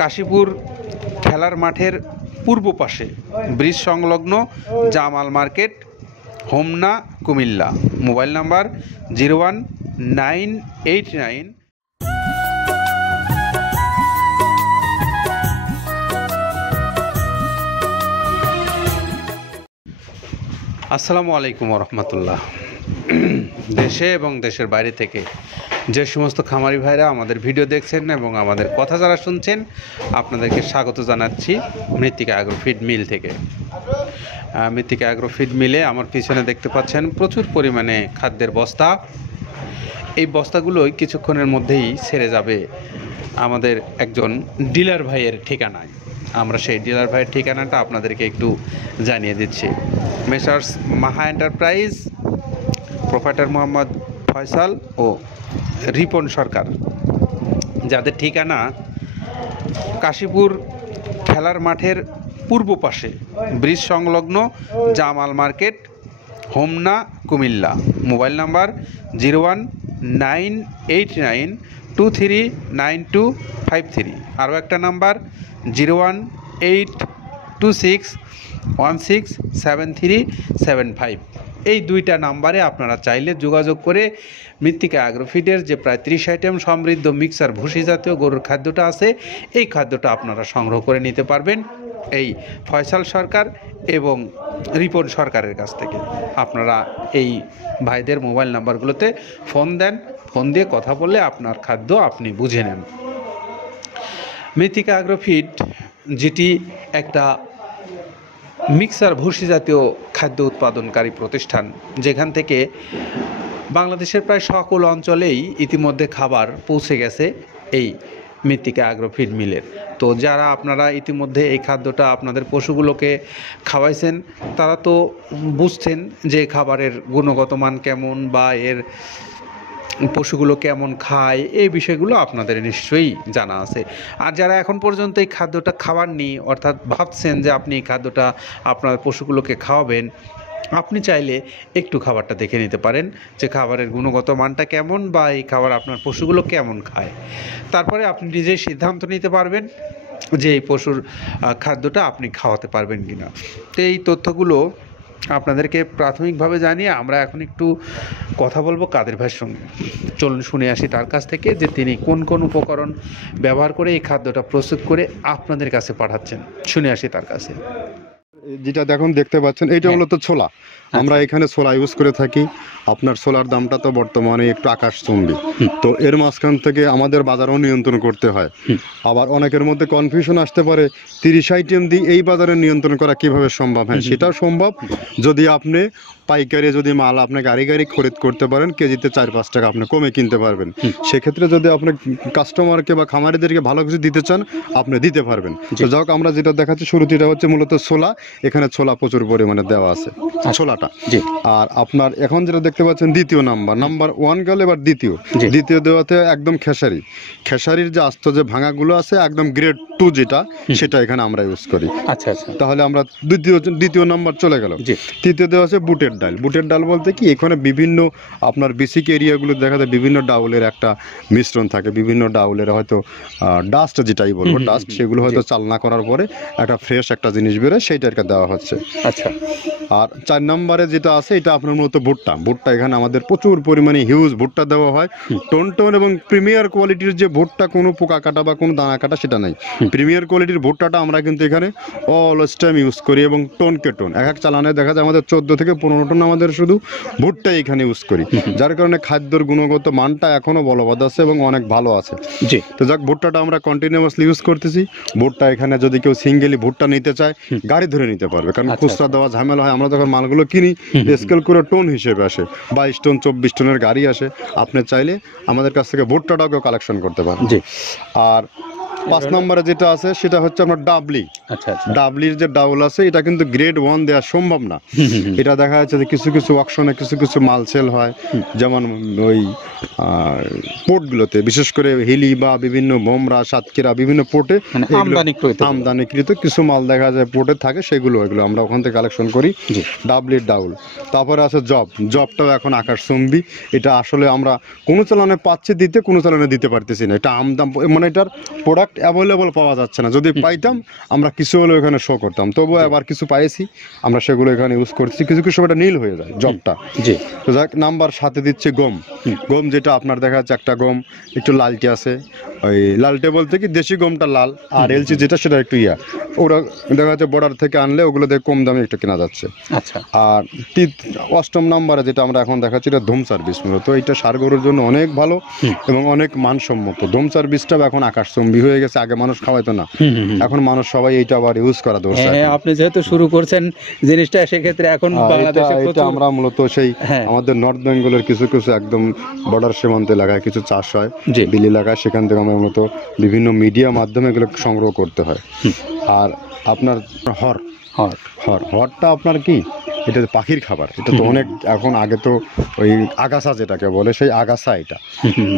কাশীপুর খেলার মাঠের পূর্ব পাশে ব্রিজ সংলগ্ন Jamal market, Homna, Comilla. Mobile number 01989। আসসালামু আলাইকুম রহমতুল্লাহ। দেশে এবং দেশের বাইরে থেকে যে সমস্ত খামারি ভাইরা আমাদের ভিডিও দেখছেন এবং আমাদের কথা যারা শুনছেন, আপনাদেরকে স্বাগত জানাচ্ছি মৃত্তিকা অ্যাগ্রো ফিড মিল থেকে। মৃত্তিকা অ্যাগ্রো ফিড মিলে আমার পিছনে দেখতে পাচ্ছেন প্রচুর পরিমাণে খাদ্যের বস্তা। এই বস্তাগুলোই কিছুক্ষণের মধ্যেই ছেড়ে যাবে আমাদের একজন ডিলার ভাইয়ের ঠিকানায়। আমরা সেই ডিলার ভাইয়ের ঠিকানাটা আপনাদেরকে একটু জানিয়ে দিচ্ছি। মেসার্স মাহা এন্টারপ্রাইজ, প্রোপাইটার মোহাম্মদ ফয়সাল ও রিপন সরকার, যাদের ঠিকানা কাশীপুর খেলার মাঠের পূর্ব পাশে ব্রিজ সংলগ্ন Jamal market, Homna, Comilla. Mobile number 01989239253। আরও একটা নাম্বার 01826167375। এই দুইটা নাম্বারে আপনারা চাইলে যোগাযোগ করে মৃত্তিকা অ্যাগ্রোফিডের যে প্রায় 30 আইটেম সমৃদ্ধ মিক্সার ভুসি জাতীয় গরুর খাদ্যটা আছে, এই খাদ্যটা আপনারা সংগ্রহ করে নিতে পারবেন এই ফয়সাল সরকার এবং রিপন সরকারের কাছ থেকে। আপনারা এই ভাইদের মোবাইল নাম্বারগুলোতে ফোন দেন, ফোন দিয়ে কথা বললে আপনার খাদ্য আপনি বুঝে নেন। মৃত্তিকা অ্যাগ্রোফিড যেটি একটা মিক্সার ভুসি জাতীয় খাদ্য উৎপাদনকারী প্রতিষ্ঠান, যেখান থেকে বাংলাদেশের প্রায় সকল অঞ্চলেই ইতিমধ্যে খাবার পৌঁছে গেছে এই মৃত্তিকা অ্যাগ্রোফিড মিলের। তো যারা আপনারা ইতিমধ্যে এই খাদ্যটা আপনাদের পশুগুলোকে খাওয়াইছেন, তারা তো বুঝছেন যে খাবারের গুণগত মান কেমন বা এর পশুগুলো কেমন খায়, এই বিষয়গুলো আপনাদের নিশ্চয়ই জানা আছে। আর যারা এখন পর্যন্ত এই খাদ্যটা খাওয়াননি, অর্থাৎ ভাবছেন যে আপনি এই খাদ্যটা আপনার পশুগুলোকে খাওয়াবেন, আপনি চাইলে একটু খাবারটা দেখে নিতে পারেন যে খাবারের গুণগত মানটা কেমন বা এই খাবার আপনার পশুগুলো কেমন খায়। তারপরে আপনি নিজেই সিদ্ধান্ত নিতে পারবেন যে এই পশুর খাদ্যটা আপনি খাওয়াতে পারবেন কিনা। তো এই তথ্যগুলো আপনাদেরকে প্রাথমিকভাবে জানিয়ে আমরা এখন একটু কথা বলবো কাদের ভাইয়ের সঙ্গে। চলুন শুনে আসি তার কাছ থেকে যে তিনি কোন কোন উপকরণ ব্যবহার করে এই খাদ্যটা প্রস্তুত করে আপনাদের কাছে পাঠাচ্ছেন। শুনে আসি তার কাছে। যেটা দেখতে পাচ্ছেন, এইটা মূলত ছোলা। আমরা এখানে ছোলা ইউজ করে থাকি। আপনার ছোলার দামটা তো বর্তমানে একটু আকাশচুম্বী। তো এর মাঝখান থেকে আমাদের বাজারও নিয়ন্ত্রণ করতে হয়। আবার অনেকের মধ্যে কনফিউশন আসতে পারে 30 আইটেম দিয়ে এই বাজারে নিয়ন্ত্রণ করা কিভাবে সম্ভব। হ্যাঁ, সেটাও সম্ভব যদি আপনি পাইকারি যদি মাল আপনি গাড়ি খরিদ করতে পারেন, কেজিতে 4-5 টাকা আপনি কমে কিনতে পারবেন। সেক্ষেত্রে যদি আপনি কাস্টমারকে বা খামারিদেরকে ভালো কিছু দিতে চান, আপনি দিতে পারবেন। তো যাক, আমরা যেটা দেখাচ্ছি শুরুতে, এটা হচ্ছে মূলত ছোলা। এখানে ছোলা প্রচুর পরিমাণে দেওয়া আছে, ছোলাটা। আর আপনার এখন যেটা দেখতে পাচ্ছেন দ্বিতীয় নাম্বার 1 গেল, এবার দ্বিতীয় দেওয়াতে একদম খেসারির যে আস্ত যে ভাঙাগুলো আছে, একদম গ্রেড 2 যেটা, সেটা এখানে আমরা ইউজ করি। আচ্ছা আচ্ছা, তাহলে আমরা দ্বিতীয় নাম্বার চলে গেল। তৃতীয় দেওয়া আছে বুটের ডাল বলতে কি, এখানে বিভিন্ন আপনার বেসিক এরিয়াগুলো দেখা যায় বিভিন্ন ডাউলের একটা মিশ্রণ থাকে। বিভিন্ন ডাউলের হয়তো ডাস্ট, যেটাই বলবো ডাস্ট, সেগুলো হয়তো চালনা করার পরে একটা ফ্রেশ একটা জিনিস বেরোয়, সেইটাকে দেওয়া হচ্ছে। আচ্ছা। আর 4 নম্বরে যেটা আছে, এটা আপনার মূলত ভুট্টা। এখানে আমাদের প্রচুর পরিমাণে হিউজ ভুট্টা দেওয়া হয়। টোন এবং প্রিমিয়ার কোয়ালিটির যে ভুট্টা, কোনো পোকা কাটা বা কোনো দানা কাটা সেটা নাই। প্রিমিয়ার কোয়ালিটির ভুট্টাটা আমরা কিন্তু এখানে অলওয়েজ টাইম ইউজ করি। এবং টোনকে টোন এক চালানে দেখা যায় আমাদের 14 থেকে 15 টন আমাদের শুধু ভুট্টা এখানে ইউজ করি, যার কারণে খাদ্যর গুণগত মানটা এখনো বলবৎ আছে এবং অনেক ভালো আছে। জি। তো যাক, ভুট্টাটা আমরা কন্টিনিউয়াসলি ইউজ করতেছি। ভুট্টা এখানে যদি কেউ সিঙ্গেলি ভুট্টা নিতে চায়, গাড়ি ধরে নিতে পারবে, কারণ খুচরা দেওয়া ঝামেলা হয়। আমরা যখন মালগুলো কিনি, স্কেল করে টোন হিসেবে আসে, 22 টন 24 টনের গাড়ি আসে। আপনি চাইলে আমাদের কাছ থেকে ভুট্টাটাও কালেকশন করতে পারেন। জি। আর 5 নম্বরে যেটা আছে, সেটা হচ্ছে আপনার আচ্ছা আচ্ছা। ডাবলির যে ডাউল আছে এটা কিন্তু গ্রেড 1 দেওয়া সম্ভব না। এটা দেখা যাচ্ছে যে কিছু কিছু অকশনে কিছু কিছু মাল সেল হয়, যেমন ওই পোর্টগুলোতে, বিশেষ করে হিলি বা বিভিন্ন বোমরা, সাতক্ষীরা বিভিন্ন পোর্টে মানে আমদানিকৃত কিছু মাল দেখা যায় পোর্টে থাকে, এগুলো আমরা ওখান থেকে কালেকশন করি। ডাবলির ডাউল। তারপরে আছে জবটাও এখন আকাশচুম্বী। এটা আসলে আমরা কোনো চালানে পাচ্ছি দিতে, কোনো চালানে দিতে পারতেছি না। এটা আমদাম, মানে এটার প্রোডাক্ট অ্যাভেলেবল পাওয়া যাচ্ছে না। যদি পাইতাম আমরা কিছু হলেও এখানে শো করতাম, তবুও আবার কিছু পাইছি আমরা, সেগুলো এখানে ইউজ করছি। কিছু কিছু এটা নীল হয়ে যায় জবটা। তো যাক, নাম্বার 7 দিচ্ছে গম। যেটা আপনার দেখা যাচ্ছে একটা গম একটু লালটে আছে, ওই লালটে বলতে কি দেশি গমটা লাল, আর এলচি যেটা সেটা একটু ওরা দেখা যাচ্ছে বর্ডার থেকে আনলে ওগুলো দিয়ে কম দামে একটু কেনা যাচ্ছে। আচ্ছা। আর 8ম নাম্বারে যেটা আমরা এখন দেখাচ্ছি, এটা ধুম সার্ভিস। মূলত এটা ষাঁড় গরুর জন্য অনেক ভালো এবং অনেক মানসম্মত। ধুম সার্ভিসটাও এখন আকাশচুম্বী হয়ে গেছে। আগে মানুষ খাওয়াইতো না, এখন মানুষ সবাই এইটা আবার ইউজ করা দরকার। আপনি যেহেতু শুরু করছেন জিনিসটা, সেক্ষেত্রে এখন বাংলাদেশে এটা আমরা মূলত সেই আমাদের নর্থ বেঙ্গলের কিছু কিছু একদম বর্ডার সীমান্ত এলাকায় কিছু চাষ হয়, বিল এলাকায়, সেখান থেকে আমরা মূলত বিভিন্ন মিডিয়া মাধ্যমে এগুলো সংগ্রহ করতে হয়। আর আপনার হরটা আপনার কি, এটা পাখির খাবার। এটা তো অনেক এখন, আগে তো ওই আগাছা যেটাকে বলে, সেই আগাছা এটা।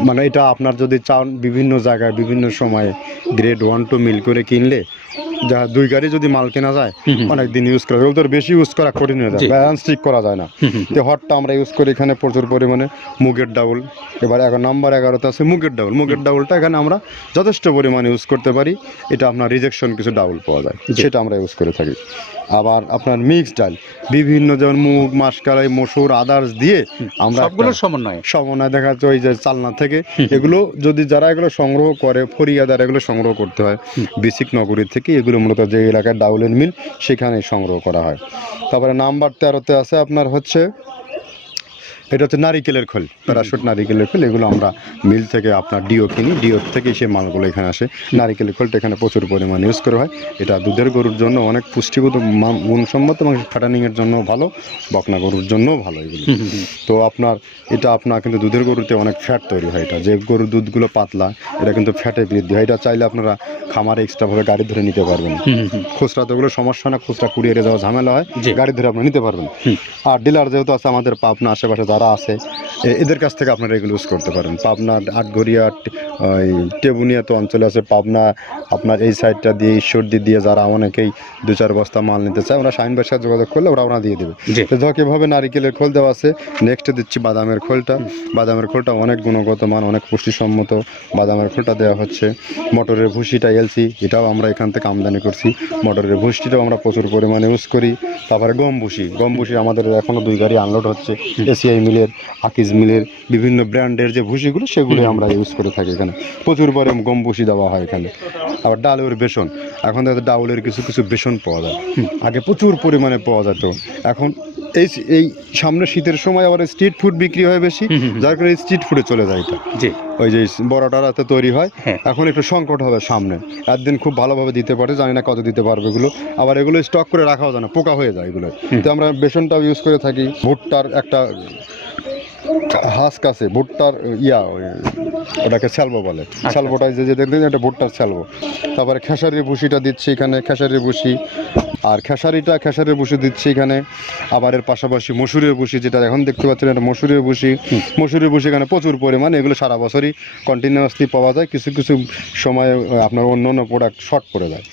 মানে এটা আপনার যদি চান বিভিন্ন জায়গায় বিভিন্ন সময়ে গ্রেড 1 2 মিল করে কিনলে, যা 2 গাড়ি যদি মাল কেনা যায়, অনেক দিন ইউজ করা যায়। ওদের বেশি ইউজ করা কঠিন হয়ে যায়, ব্যালেন্স ঠিক করা যায় না। তো হটটা আমরা ইউজ করি এখানে প্রচুর পরিমাণে। মুগের ডাউল, এবার নাম্বার 11তে আছে মুগের ডাউল। মুগের ডাউলটা এখানে আমরা যথেষ্ট পরিমাণে ইউজ করতে পারি। এটা আপনার রিজেকশন কিছু ডাউল পাওয়া যায়, সেটা আমরা ইউজ করে থাকি। আবার আপনার মিক্সড ডাল, বিভিন্ন যেমন মুগ, মাসকলাই, মসুর, আদার্স দিয়ে আমরা সবগুলোর সমন্বয় দেখা যাচ্ছে ওই যে চালনা থেকে। এগুলো যদি যারা এগুলো সংগ্রহ করে, ফরিয়াদার এগুলো সংগ্রহ করতে হয় বেসিক নগরী থেকে। এগুলো মূলত যে এলাকার ডাউলের মিল, সেখানেই সংগ্রহ করা হয়। তারপরে নাম্বার 13তে আছে আপনার হচ্ছে, এটা হচ্ছে নারিকেলের খোল, প্যারাশুট নারিকেলের খোল। এগুলো আমরা মিল থেকে আপনার ডিও কিনি, ডিও থেকে সেই মালগুলো এখানে আসে। নারিকেলের খোলটা এখানে প্রচুর পরিমাণে ইউজ করা হয়। এটা দুধের গরুর জন্য অনেক পুষ্টিগত গুণসম্মত এবং ফ্যাটানিংয়ের জন্য ভালো, বকনা গরুর জন্যও ভালো এগুলো। তো আপনার এটা আপনার কিন্তু দুধের গরুতে অনেক ফ্যাট তৈরি হয়। এটা যে গরুর দুধগুলো পাতলা, এটা কিন্তু ফ্যাটে বৃদ্ধি হয়। এটা চাইলে আপনারা খামারে এক্সট্রাভাবে গাড়ি ধরে নিতে পারবেন। খুচরা তো ওগুলো সমস্যা না, খুচরা কুরিয়ারে যাওয়া ঝামেলা হয়, গাড়ি ধরে আপনি নিতে পারবেন। আর ডিলার যেহেতু আছে আমাদের পাবনা আশেপাশে যারা আছে, এদের কাছ থেকে আপনারা এগুলো ইউজ করতে পারেন। পাবনা, আটঘরিয়া, ওই টেবুনিয়া তো অঞ্চলে আছে। পাবনা আপনার এই সাইডটা দিয়ে, ঈশ্বরদী দিয়ে যারা অনেকেই 2-4 বস্তা মাল নিতে চায়, ওরা শাহিন ভাইয়ের সাথে যোগাযোগ করলে ওরা দিয়ে দেবে। ধর এভাবে নারিকেলের খোল দেওয়া আছে। নেক্সটে দিচ্ছি বাদামের খোলটা। বাদামের খোলটা অনেক গুণগত মান, অনেক পুষ্টিসম্মত বাদামের খোলটা দেওয়া হচ্ছে। মটরের ভুসিটা এলসি, এটাও আমরা এখান থেকে আমদানি করছি। মটরের ভুসিটাও আমরা প্রচুর পরিমাণে ইউজ করি। তারপরে গম ভুসি আমাদের এখনও 2 গাড়ি আনলোড হচ্ছে। এসিআই মিলের, আকিজ মিলের বিভিন্ন ব্র্যান্ডের যে ভুসিগুলো, সেগুলো আমরা ইউজ করে থাকি। এখানে প্রচুর পরিমাণে গম ভুসি দেওয়া হয় এখানে। আবার ডালের বেসন, এখন দেখা যায় ডাউলের কিছু কিছু বেসন পাওয়া যায়। আগে প্রচুর পরিমাণে পাওয়া যেত, এখন এই সামনে শীতের সময় আবার স্ট্রিট ফুড বিক্রি হয় বেশি, যার কারণে স্ট্রিট ফুডে চলে যায় এটা। ওই যে বড়টারাতে তৈরি হয়, এখন একটু সংকট হবে সামনে। একদিন খুব ভালোভাবে দিতে পারে, জানি না কত দিতে পারবে এগুলো। আবার এগুলো স্টক করে রাখাও যায় না, পোকা হয়ে যায় এগুলো। তো আমরা বেসনটাও ইউজ করে থাকি। ভুট্টার একটা হাস্ক আছে, ভুট্টার ওটাকে স্যালবো বলে। স্যালবোটাই যে দেখবেন, এটা ভুট্টার স্যালবো। তারপরে খেসারির ভুসিটা দিচ্ছি এখানে, খেসারির ভুসি। আর খেসারির ভুসি দিচ্ছি এখানে। আবার এর পাশাপাশি মসুরের ভুসি, যেটা এখন দেখতে পাচ্ছেন, এটা মসুরের ভুসি। মসুরের ভুসি এখানে প্রচুর পরিমাণে, এগুলো সারা বছরই কন্টিনিউয়াসলি পাওয়া যায়। কিছু কিছু সময় আপনার অন্য প্রোডাক্ট শর্ট পড়ে যায়।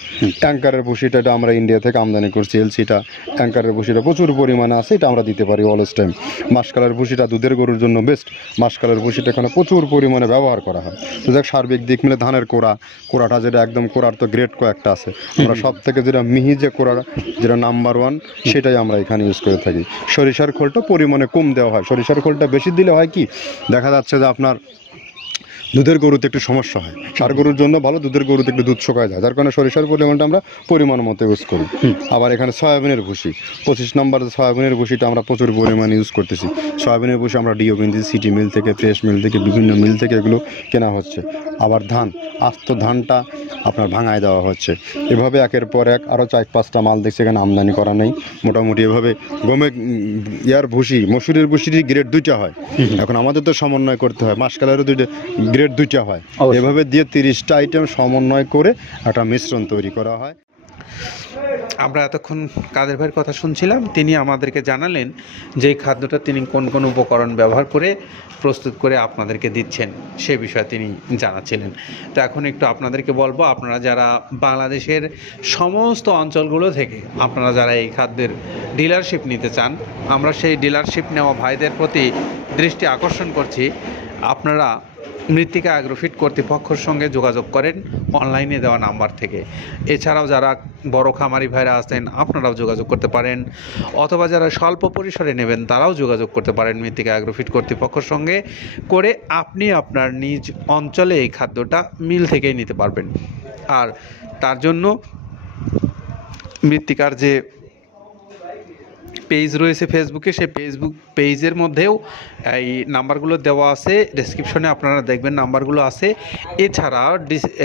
ট্যাঙ্কারের ভুসিটা, এটা আমরা ইন্ডিয়া থেকে আমদানি করছি। এলসিটা, ট্যাঙ্কারের ভুসিটা প্রচুর পরিমাণে আছে, এটা আমরা দিতে পারি অলওয়েজ টাইম। মাসকালের ভুসিটা দুধের গরুর জন্য বেস্ট। মাসকালের ভুসিটা এখানে প্রচুর পরিমাণে ব্যবহার করা হয়। তো দেখ, সার্বিক দিক মিলে ধানের কোড়াটা যেটা একদম, কোড়ার তো গ্রেড কয়েকটা আছে। আমরা সব থেকে যেটা মিহি যে কোড়া, যেটা নাম্বার 1, সেটাই আমরা এখানে ইউজ করে থাকি। সরিষার খোলটা পরিমাণে কম দেওয়া হয়। সরিষার খোলটা বেশি দিলে হয় কি, দেখা যাচ্ছে যে আপনার দুধের গরুতে একটু সমস্যা হয়। ষাঁড় গরুর জন্য ভালো, দুধের গরুতে একটু দুধ শুকায় যায়, যার কারণে সরিষার পরিমাণটা আমরা পরিমাণ মতো ইউজ করি। আবার এখানে সয়াবিনের ভুসি, 25 নম্বর সয়াবিনের ভুসিটা আমরা প্রচুর পরিমাণে ইউজ করতেছি। সয়াবিনের ভুসি আমরা ডিও কিনতেছি সিটি মিল থেকে, ফ্রেশ মিল থেকে, বিভিন্ন মিল থেকে এগুলো কেনা হচ্ছে। আবার ধান, আস্ত ধানটা আপনার ভাঙায় দেওয়া হচ্ছে। এভাবে একের পর এক আরও 4-5টা মাল দেখছি এখানে আমদানি করা নেই। মোটামুটি এভাবে গমে ভুসি, মসুরের ভুসিরই গ্রেড 2টা হয়। এখন আমাদের তো সমন্বয় করতে হয়, মাসকালেরও গ্রেড 2টা হয়। এভাবে দিয়ে 30টা আইটেম সমন্বয় করে একটা মিশ্রণ তৈরি করা হয়। আমরা এতক্ষণ কাদের ভাইয়ের কথা শুনছিলাম, তিনি আমাদেরকে জানালেন যে এই খাদ্যটা তিনি কোন কোন উপকরণ ব্যবহার করে প্রস্তুত করে আপনাদেরকে দিচ্ছেন সে বিষয়ে তিনি জানাচ্ছিলেন। তো এখন একটু আপনাদেরকে বলবো, আপনারা যারা বাংলাদেশের সমস্ত অঞ্চলগুলো থেকে আপনারা যারা এই খাদ্যের ডিলারশিপ নিতে চান, আমরা সেই ডিলারশিপ নেওয়া ভাইদের প্রতি দৃষ্টি আকর্ষণ করছি, আপনারা মৃত্তিকা অ্যাগ্রোফিট কর্তৃপক্ষের সঙ্গে যোগাযোগ করেন অনলাইনে দেওয়া নাম্বার থেকে। এছাড়াও যারা বড় খামারি ভাইরা আছেন আপনারাও যোগাযোগ করতে পারেন, অথবা যারা স্বল্প পরিসরে নেবেন তারাও যোগাযোগ করতে পারেন মৃত্তিকা অ্যাগ্রোফিট কর্তৃপক্ষের সঙ্গে করে। আপনি আপনার নিজ অঞ্চলে এই খাদ্যটা মিল থেকেই নিতে পারবেন। আর তার জন্য মৃত্তিকার যে পেজ রয়েছে ফেসবুকে, সেই ফেসবুক পেজের মধ্যেও এই নাম্বারগুলো দেওয়া আছে, ডেসক্রিপশনে আপনারা দেখবেন নাম্বারগুলো আছে। এছাড়া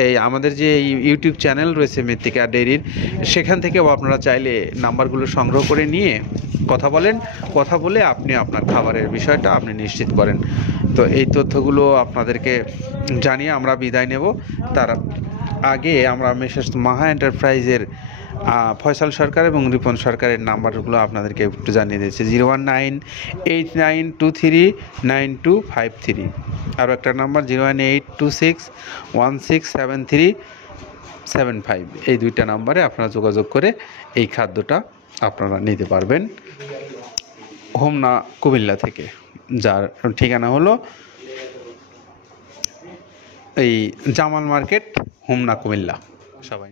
এই আমাদের যে ইউটিউব চ্যানেল রয়েছে মৃত্তিকা ডেইরির, সেখান থেকেও আপনারা চাইলে নাম্বারগুলো সংগ্রহ করে নিয়ে কথা বলেন, কথা বলে আপনি আপনার খাবারের বিষয়টা আপনি নিশ্চিত করেন। তো এই তথ্যগুলো আপনাদেরকে জানিয়ে আমরা বিদায় নেব। তার আগে আমরা মেসেজ মাহা এন্টারপ্রাইজের ফয়সাল সরকার এবং রিপন সরকারের নাম্বারগুলো আপনাদেরকে একটু জানিয়ে দিয়েছে। 01989239253, আরও একটা নাম্বার 01826167375। এই দুইটা নাম্বারে আপনারা যোগাযোগ করে এই খাদ্যটা আপনারা নিতে পারবেন হোমনা কুমিল্লা থেকে, যার ঠিকানা হলো এই জামাল মার্কেট, হোমনা কুমিল্লা। সবাই